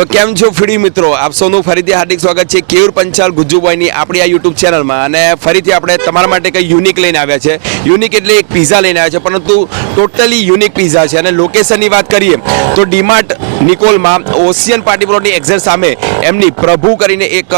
તો કેમ છો ફીડી મિત્રો, આપ સૌનું ફરીથી હાર્દિક સ્વાગત છે કેયુર પંચાલ ગુજ્જુભાઈની આપણી આ યુટ્યુબ ચેનલમાં. અને ફરીથી આપણે તમારા માટે કંઈ યુનિક લઈને આવ્યા છે. યુનિક એટલે એક પિઝા લઈને આવ્યા છે, પરંતુ ટોટલી યુનિક પિઝા છે. અને લોકેશનની વાત કરીએ તો ડીમાર્ટ નિકોલમાં ઓશિયન પાર્ટી પ્લોટની એક્ઝેક્ટ સામે એમની પ્રભુ કરીને એક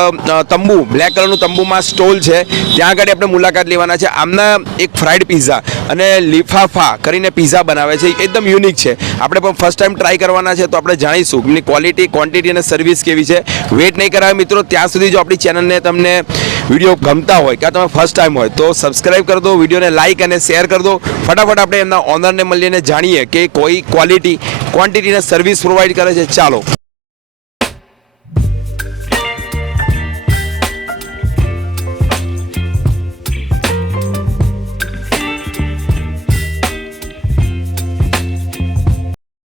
તંબુ, બ્લેક કલરનું તંબુમાં સ્ટોલ છે. ત્યાં આગળ આપણે મુલાકાત લેવાના છે. આમના એક ફ્રાઈડ પિઝા અને લિફાફા કરીને પિઝા બનાવે છે, એકદમ યુનિક છે. આપણે પણ ફર્સ્ટ ટાઈમ ટ્રાય કરવાના છે, તો આપણે જાણીશું એમની ક્વોલિટી, ક્વોન્ટિટી અને સર્વિસ કેવી છે. વેટ નહીં કરાવે મિત્રો, ત્યાં સુધી જો આપણી ચેનલને તમને વિડીયો ગમતા હોય કે તમે ફર્સ્ટ ટાઈમ હોય તો સબસ્ક્રાઈબ કરી દો, વિડીયોને લાઇક અને શેર કરી દો. ફટાફટ આપણે એમના ઓનરને મળીને જાણીએ કે કોઈ ક્વોલિટી, ક્વોન્ટિટી અને સર્વિસ પ્રોવાઈડ કરે છે. ચાલો.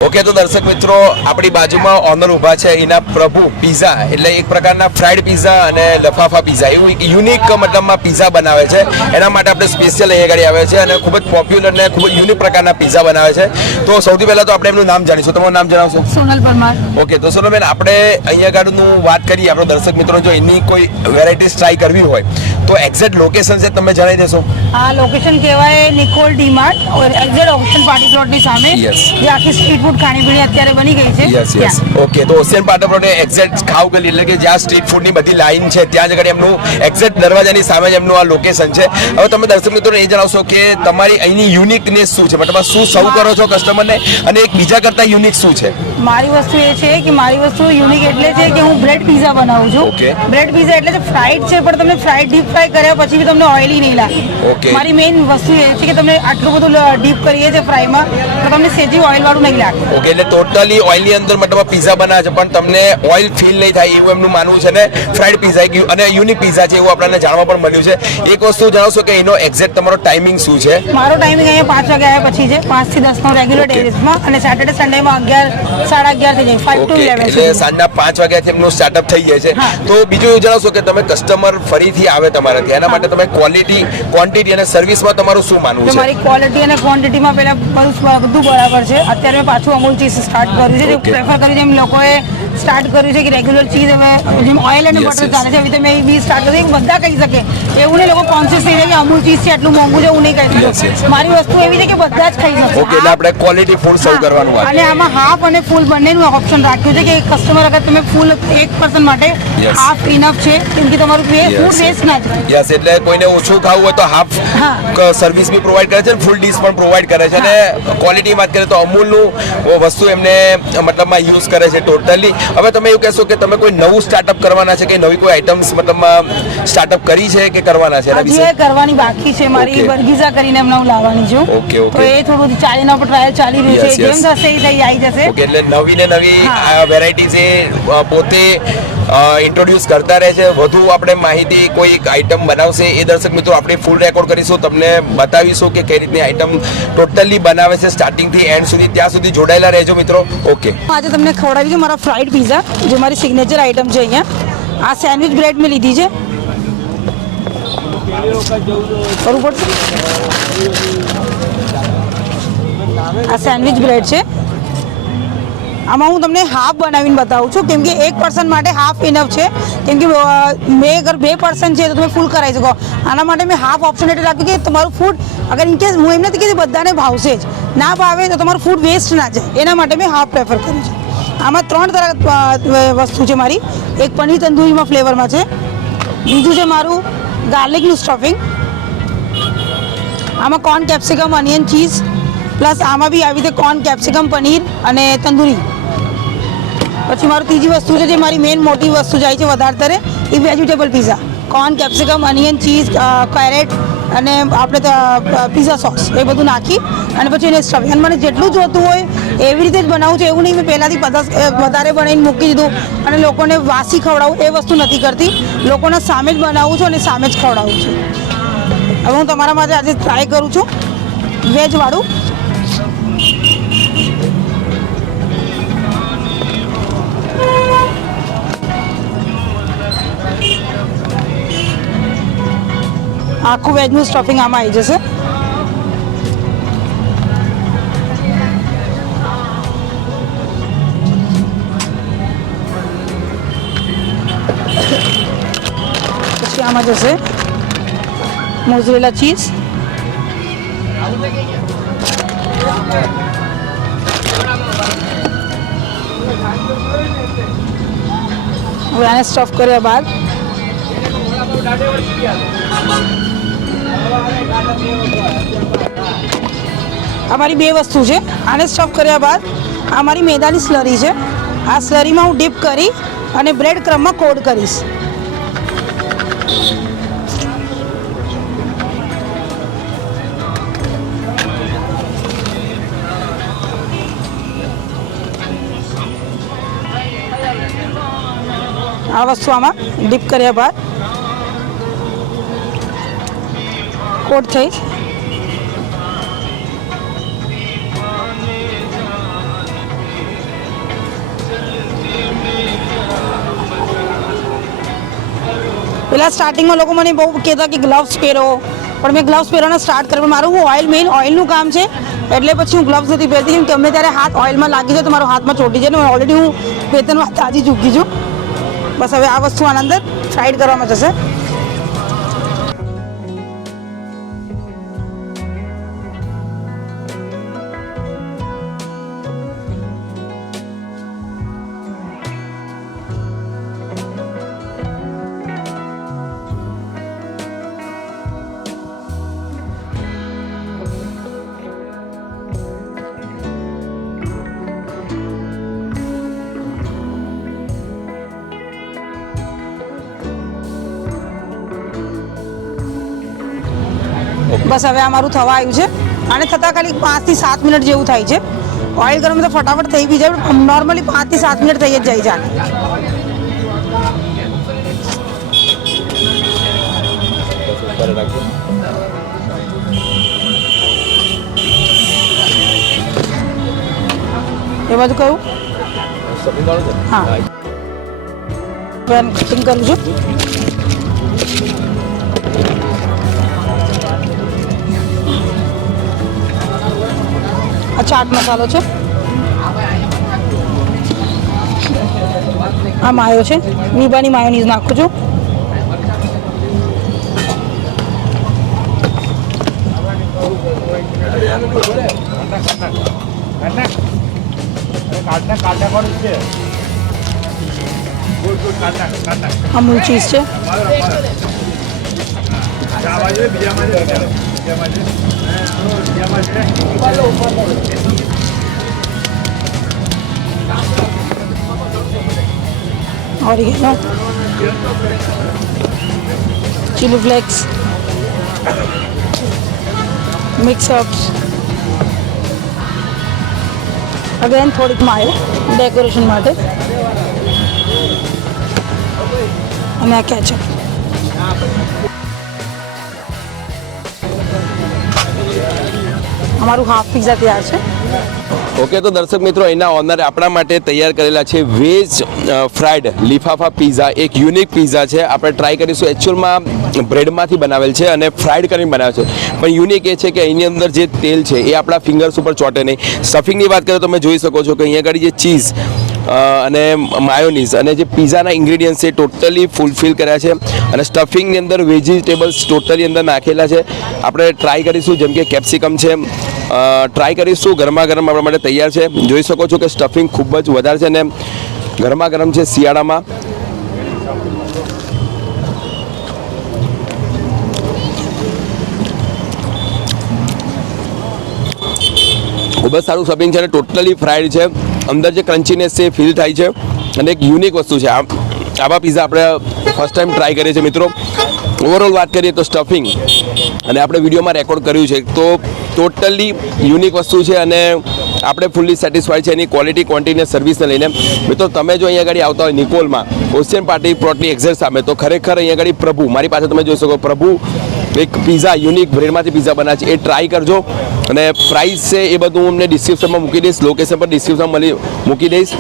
ઓકે, તો દર્શક મિત્રો, આપણી બાજુમાં ઓનર ઊભા છે. એના પ્રભુ પિઝા એટલે એક પ્રકારના ફ્રાઈડ પિઝા અને લફાફા પિઝા, એવું એક યુનિક મતલબમાં પિઝા બનાવે છે. એના માટે આપણે સ્પેશિયલ અહીંયા આગળ આવે છે અને ખૂબ જ પોપ્યુલર અને ખૂબ જ યુનિક પ્રકારના પિઝા બનાવે છે. તો સૌથી પહેલાં તો આપણે એમનું નામ જાણીશું. તમારું નામ જણાવશો? સોનલ પરમાર. ઓકે, તો સોનલબેન, આપણે અહીંયા આગળનું વાત કરીએ, આપણો દર્શક મિત્રો જો એની કોઈ વેરાયટીઝ ટ્રાય કરવી હોય તો એક્ઝેક્ટ લોકેશન છે તમે જણાવી દેશો? આ લોકેશન કહેવાય Nikol DMart, exact option party પ્લોટની સામે. જે આખી સ્ટ્રીટ ફૂડ ખાણીપીણી અત્યારે બની ગઈ છે. Yes yes. ઓકે, તો ઓશિયન પાર્ટી પ્લોટ એક્ઝેક્ટ ખાવ ગલી એટલે કે જ્યાં સ્ટ્રીટ ફૂડની બધી લાઈન છે ત્યાં જ આગળ એમનું એક્ઝેક્ટ દરવાજાની સામે જ એમનું આ લોકેશન છે. હવે તમે દર્શક મિત્રોને એ જણાવશો કે તમારી અહીંની યુનિકનેસ શું છે, મતલબ શું સર્વ કરો છો કસ્ટમરને, અને એક બીજા કરતા યુનિક શું છે? મારી વસ્તુ એ છે કે મારી વસ્તુ યુનિક એટલે છે કે હું બ્રેડ પિઝા બનાવું છું. Okay. બ્રેડ પિઝા એટલે ફ્રાઈડ છે, પણ તમને ફ્રાઈડ ડીપ ફ્રાય કર્યા પછી બી તમને ઓઇલી નહીં લાગે. Okay. મારી મેઇન વસ્તુ એ છે કે તમને આટલું બધું ડીપ કરીએ છીએ ફ્રાયમાં તો તમને સેજી ઓઇલ વાળું નહીં લાગે. ઓકે, એટલે ટોટલી ઓઇલની અંદર મતલબ પિઝા બનાવે છે પણ તમને ઓઇલ ફીલ નહીં થાય એવું એમનું માનવું છે. ને ફ્રાઈડ પિઝા અને યુનિક પિઝા છે એવું આપણને જાણવા પણ મળ્યું છે. એક વસ્તુ જણાવશો કે એનો એક્ઝેક્ટ તમારો ટાઈમિંગ શું છે? મારો ટાઈમિંગ અહીંયા 5 વાગે આવ્યા પછી છે, 5 થી 10 નો રેગ્યુલર ડેઝમાં, અને સેટરડે સન્ડેમાં 11, 11:30 થઈ જાય, 5 to 11. એટલે સાંજના 5 વાગ્યાથી એમનું સ્ટાર્ટઅપ થઈ જાય છે. તો બીજું એવું જણાવશો કે તમે કસ્ટમર ફરીથી આવે તમારાથી, એના માટે તમે ક્વોલિટી, ક્વોન્ટિટી અને સર્વિસમાં તમારું શું માનવું છે? મારી ક્વોલિટી અને ક્વોન્ટિટીમાં પહેલા બધું બરાબર છે. અત્યારે મેં પાછું અમૂલ ચીઝ સ્ટાર્ટ કર્યું છે, જે પ્રેફર કર્યું છે. એમ લોકોએ સ્ટાર્ટ કર્યું છે કે રેગ્યુલર ચીઝ હવે જેમ ઓઇલ અને બટર ચાલે છે, એવી રીતે મેં બી સ્ટાર્ટ કર્યું કે બધા કહી શકે. એવું નહીં લોકો કોન્શિયસ થઈ જાય કે અમૂલ ચીઝ છે એટલું મોંઘું છે, એવું નહીં કહી શકે. મારી વસ્તુ એવી છે કે બધા જ ખાઈ શકે. ઓકે, એટલે આપણે ક્વોલિટી ફૂલ સર્વ કરવાનું વાત. અને આમાં હાફ અને ફૂલ બંનેનું ઓપ્શન રાખ્યું છે કે કસ્ટમર અગર તમે ફૂલ એક પર્સન માટે હાફ ઇનફ છે, કેમ કે તમારું ફૂડ વેસ્ટ ના જાય. યસ, એટલે કોઈને ઓછું ખાવું હોય તો હાફ સર્વિસ બી પ્રોવાઈડ કરે છે, ફૂલ ડીશ પણ પ્રોવાઈડ કરે છે. અને ક્વોલિટી વાત કરીએ તો અમૂલનું વસ્તુ એમને મતલબમાં યુઝ કરે છે ટોટલી. હવે તમે એવું કહેશો કે તમે કોઈ નવું સ્ટાર્ટઅપ કરવાના છે કે નવી કોઈ આઈટમ્સ મતલબમાં સ્ટાર્ટઅપ કરી છે કે કરવાના છે? હજી કરવાની બાકી છે. મારી બર્ગીઝા કરીને એમને હું લાવવાની છું. Okay okay. તો એ થોડું ચાલીના પર ટ્રાયલ ચાલી રહ્યું છે, જેમ થશે એ આવી જશે. ઓકે, એટલે નવી ને નવી વેરાયટીઝ એ પોતે ઇન્ટ્રોડ્યુસ કરતા રહે છે. વધુ આપણે માહિતી કોઈ આઈટમ બનાવશે એ દર્શક મિત્રો આપણે ફૂલ રેકોર્ડ કરીશું, તમને બતાવીશું કે કઈ રીતની આઈટમ ટોટલી બનાવે છે સ્ટાર્ટિંગથી એન્ડ સુધી. ત્યાં સુધી જોડાયેલા રહેજો મિત્રો. ઓકે, આજે તમને ખવડાવી છે મારા ફ્રાઈડ પિઝા, જે મારી સિગ્નેચર આઈટમ છે. અહીંયા આ સેન્ડવિચ બ્રેડ મેં લીધી છે. કરવું પડશે. આ સેન્ડવિચ બ્રેડ છે. આમાં હું તમને હાફ બનાવીને બતાવું છું, કેમ કે એક પર્સન માટે હાફ ઇનફ છે. કેમ કે મેં અગર 2 પર્સન છે તો તમે ફૂલ કરાવી શકો. આના માટે મેં હાફ ઓપ્શન એટલે રાખ્યું કે તમારું ફૂડ અગર ઇનકેસ હું એમ નથી કે બધાને ભાવશે જ, ના ભાવે તો તમારું ફૂડ વેસ્ટ ના જાય, એના માટે મેં હાફ પ્રેફર કર્યું છે. આમાં 3 તરફ વસ્તુ છે મારી. એક પનીર તંદૂરીમાં ફ્લેવરમાં છે, બીજું છે મારું ગાર્લિકનું સ્ટફિંગ, આમાં corn capsicum onion cheese, plus આમાં બી આવી રીતે કોર્ન કેપ્સિકમ પનીર અને તંદૂરી. પછી મારું ત્રીજી વસ્તુ છે જે મારી મેઇન મોટી વસ્તુ જાય છે વધારે એ vegetable pizza, corn capsicum onion cheese carrot અને આપણે પિઝા સોસ એ બધું નાખી અને પછી એને સ્ટફિંગ. અને મને જેટલું જોતું હોય એવી રીતે જ બનાવું છું, એવું નહીં મેં પહેલાંથી વધારે બનાવીને મૂકી દીધું અને લોકોને વાસી ખવડાવું એ વસ્તુ નથી કરતી. લોકોના સામે જ બનાવું છું અને સામે જ ખવડાવું છું. હવે હું તમારા માટે આજે ટ્રાય કરું છું વેજવાળું. આખું વેજનું સ્ટફિંગ આમાં આવી જશે. આમાં જશે મોઝરેલા ચીઝ, હવે આને સ્ટફ કર્યા બાદ અમારી બે વસ્તુ છે. આને સ્ટફ કર્યા બાદ આ મારી મેદાની સ્લરી છે. આ સ્લરીમાં હું ડીપ કરી અને બ્રેડ ક્રમમાં કોડ કરીશ. આ વસ્તુ આમાં ડીપ કર્યા બાદ કોટ થઈ. પેલા સ્ટાર્ટિંગમાં લોકો મને બહુ કહેતા કે ગ્લવ્સ પહેરો, પણ મેં ગ્લવ્સ પહેરવાના સ્ટાર્ટ કર્યું. મારું મેઇન ઓઇલનું કામ છે, એટલે પછી હું ગ્લવ્સ નથી પહેરતી. કેમ કે ગમે ત્યારે હાથ ઓઇલમાં લાગી જાય તો મારો હાથમાં ચોટી જાય ને ઓલરેડી હું 2-3 વાર તાજી ચૂકી છું. બસ હવે આ વસ્તુ આના અંદર ફ્રાઈડ કરવામાં જશે. બસ હવે આ મારું થવા આવ્યું છે. આને થતાં ખાલી 5 થી 7 મિનિટ જેવું થાય છે. ઓઇલ ગરમ તો ફટાફટ થઈ બી જાય, પણ નોર્મલી 5 થી 7 મિનિટ થઈ જ જાય છે આને. એ બાજુ કયું? હા, કટિંગ કરું છું. આ ચાટ મસાલો છે, આ માયો છે, વીબાની માયોનીઝ નાખું છું. અમૂલ ચીઝ છે, ઓરિગેનો, ચીલી ફ્લેક્સ, મિક્સઅપ્સ, અગેન થોડીક માયો ડેકોરેશન માટે, અને આ કેચઅપ. અમારું હાફ પિઝા તૈયાર છે. ઓકે, તો દર્શક મિત્રો, એના ઓનરે આપણા માટે તૈયાર કરેલા છે વેજ ફ્રાઈડ લીફાફા પિઝા. એક યુનિક પિઝા છે, આપણે ટ્રાય કરીશું. એકચ્યુઅલમાં બ્રેડમાંથી બનાવેલ છે અને ફ્રાઈડ કરીને બનાવે છે, પણ યુનિક એ છે કે એની અંદર જે તેલ છે એ આપણા ફિંગર્સ ઉપર ચોટે નહીં. સ્ટફિંગની વાત કરીએ તો તમે જોઈ શકો છો કે અહીંયા આગળ જે ચીઝ અને માયોનીઝ અને જે પિઝાના ઇન્ગ્રીડિયન્ટ્સ છે ટોટલી ફૂલફિલ કર્યા છે, અને સ્ટફિંગની અંદર વેજીટેબલ્સ ટોટલી અંદર નાખેલા છે. આપણે ટ્રાય કરીશું, જેમ કે કેપ્સિકમ છે, ટ્રાય કરીશું. ગરમા ગરમ આપણા માટે તૈયાર છે. જોઈ શકો છો કે સ્ટફિંગ ખૂબ જ વધારે છે અને ગરમા ગરમ છે શિયાળામાં. ખૂબ જ સારું સ્ટફિંગ છે અને ટોટલી ફ્રાઈડ છે. અંદર જે ક્રન્ચીનેસ છે એ ફીલ થાય છે, અને એક યુનિક વસ્તુ છે. આવા પિઝા આપણે ફર્સ્ટ ટાઈમ ટ્રાય કરીએ છીએ મિત્રો. ઓવરઓલ વાત કરીએ તો સ્ટફિંગ, અને આપણે વિડીયોમાં રેકોર્ડ કર્યું છે, તો ટોટલી યુનિક વસ્તુ છે અને આપણે ફૂલ્લી સેટિસ્ફાઈડ છે એની ક્વોલિટી, ક્વોન્ટિટી અને સર્વિસને લઈને. મિત્રો, તમે જો અહીંયા આગળ આવતા હોય નિકોલમાં ઓશિયન પાર્ટી પ્લોટની એક્ઝેક્ટ સામે, તો ખરેખર અહીંયા આગળ પ્રભુ, મારી પાસે તમે જોઈ શકો, પ્રભુ એક પિઝા યુનિક બ્રેડમાંથી પિઝા બનાવે છે, એ ટ્રાય કરજો. અને પ્રાઇસ છે એ બધું હું અમને ડિસ્ક્રિપ્શનમાં મૂકી દઈશ, લોકેશન પર ડિસ્ક્રિપ્શનમાં મૂકી દઈશ.